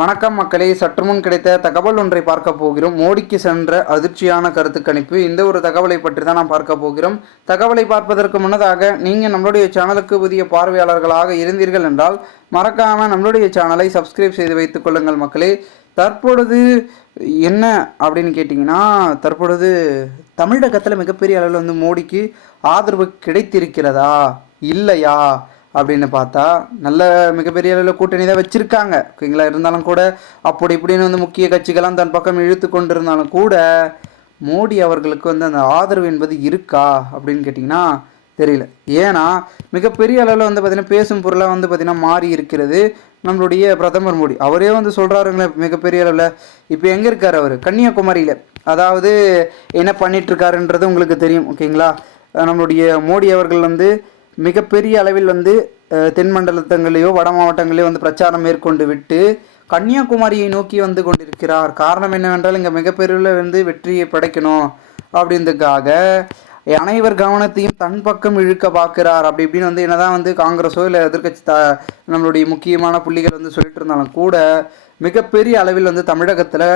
வணக்கம் மக்களே, சற்று முன் கிடைத்த தகவல் ஒன்றை பார்க்க போகிறோம். மோடிக்கு சென்ற அதிர்ச்சியான கருத்து கணிப்பு. இந்த ஒரு தகவலை பற்றி தான் நாம் பார்க்க போகிறோம். தகவலை பார்ப்பதற்கு முன்னதாக நீங்கள் நம்மளுடைய சேனலுக்கு புதிய பார்வையாளர்களாக இருந்தீர்கள் என்றால் மறக்காமல் நம்மளுடைய சேனலை சப்ஸ்கிரைப் செய்து வைத்துக் கொள்ளுங்கள் மக்களே. தற்பொழுது என்ன அப்படின்னு கேட்டிங்கன்னா, தற்பொழுது தமிழகத்தில் மிகப்பெரிய அளவில் மோடிக்கு ஆதரவு கிடைத்திருக்கிறதா இல்லையா அப்படின்னு பார்த்தா நல்ல மிகப்பெரிய அளவில் கூட்டணி தான் வச்சுருக்காங்க, ஓகேங்களா. இருந்தாலும் கூட அப்படி இப்படின்னு முக்கிய கட்சிகள்லாம் தன் பக்கம் இழுத்து கொண்டு இருந்தாலும் கூட மோடி அவர்களுக்கு அந்த ஆதரவு என்பது இருக்கா அப்படின்னு கேட்டிங்கன்னா தெரியல. ஏன்னா மிகப்பெரிய அளவில் பார்த்திங்கன்னா பேசும் பொருளாக பார்த்திங்கன்னா மாறி இருக்கிறது நம்மளுடைய பிரதமர் மோடி. அவரே சொல்கிறாருங்களே மிகப்பெரிய அளவில். இப்போ எங்கே இருக்கார் அவர்? கன்னியாகுமரியில். அதாவது என்ன பண்ணிகிட்ருக்காருன்றது உங்களுக்கு தெரியும், ஓகேங்களா. நம்மளுடைய மோடி அவர்கள் மிகப்பெரிய அளவில் தென் மண்டலத்தங்களையோ வட மாவட்டங்களையோ பிரச்சாரம் மேற்கொண்டு விட்டு கன்னியாகுமரியை நோக்கி கொண்டிருக்கிறார். காரணம் என்னவென்றால் இங்கே மிகப்பெரிய வெற்றியை படைக்கணும் அப்படின்றதுக்காக அனைவர் கவனத்தையும் தன் பக்கம் இழுக்க பார்க்கிறார். அப்படி இப்படின்னு என்னதான் காங்கிரஸோ இல்லை எதிர்கட்சி நம்மளுடைய முக்கியமான புள்ளிகள் சொல்லிட்டு இருந்தாலும் கூட மிகப்பெரிய அளவில் தமிழகத்தில்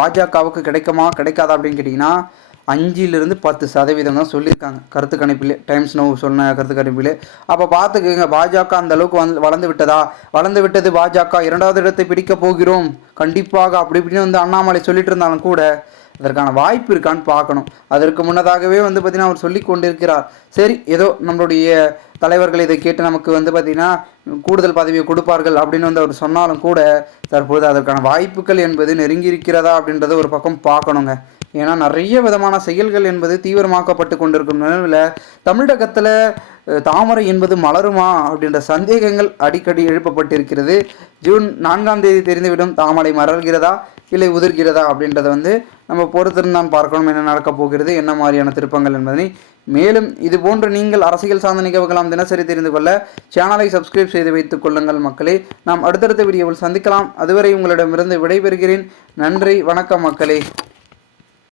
பாஜகவுக்கு கிடைக்குமா கிடைக்காதா அப்படின்னு கேட்டிங்கன்னா 5-10% தான் சொல்லியிருக்காங்க கருத்து கணிப்பிலே. டைம்ஸ் நோ சொன்ன கருத்து கணிப்பிலே. அப்போ பார்த்துக்குங்க, பாஜக அந்த அளவுக்கு வளர்ந்து விட்டதா? வளர்ந்து விட்டது பாஜக, 2வது இடத்தை பிடிக்க போகிறோம் கண்டிப்பாக அப்படி இப்படின்னு அண்ணாமலை சொல்லிட்டு இருந்தாலும் கூட அதற்கான வாய்ப்பு இருக்கான்னு பார்க்கணும். அதற்கு முன்னதாகவே பார்த்திங்கன்னா அவர் சொல்லி கொண்டிருக்கிறார். சரி, ஏதோ நம்மளுடைய தலைவர்கள் இதை கேட்டு நமக்கு பார்த்திங்கன்னா கூடுதல் பதவியை கொடுப்பார்கள் அப்படின்னு அவர் சொன்னாலும் கூட தற்போது அதற்கான வாய்ப்புகள் என்பது நெருங்கி இருக்கிறதா அப்படின்றத ஒரு பக்கம் பார்க்கணுங்க. ஏன்னா நிறைய விதமான செயல்கள் என்பது தீவிரமாக்கப்பட்டு கொண்டிருக்கும் நிலையில் தமிழகத்தில் தாமரை என்பது மலருமா அப்படின்ற சந்தேகங்கள் அடிக்கடி எழுப்பப்பட்டிருக்கிறது. ஜூன் 4ஆம் தேதி தெரிந்துவிடும் தாமரை மலர்கிறதா இல்லை உதிர்கிறதா அப்படின்றத நம்ம பொறுத்திருந்தான் பார்க்கணும் என்ன நடக்கப் போகிறது, என்ன மாதிரியான திருப்பங்கள் என்பதனை. மேலும் இது போன்று நீங்கள் அரசியல் சார்ந்த நிகழ்வுகளாம் தினசரி தெரிந்து கொள்ள சேனலை சப்ஸ்கிரைப் செய்து வைத்துக் கொள்ளுங்கள் மக்களே. நாம் அடுத்தடுத்த வீடியோவில் சந்திக்கலாம். அதுவரை உங்களிடமிருந்து விடைபெறுகிறேன். நன்றி, வணக்கம் மக்களே.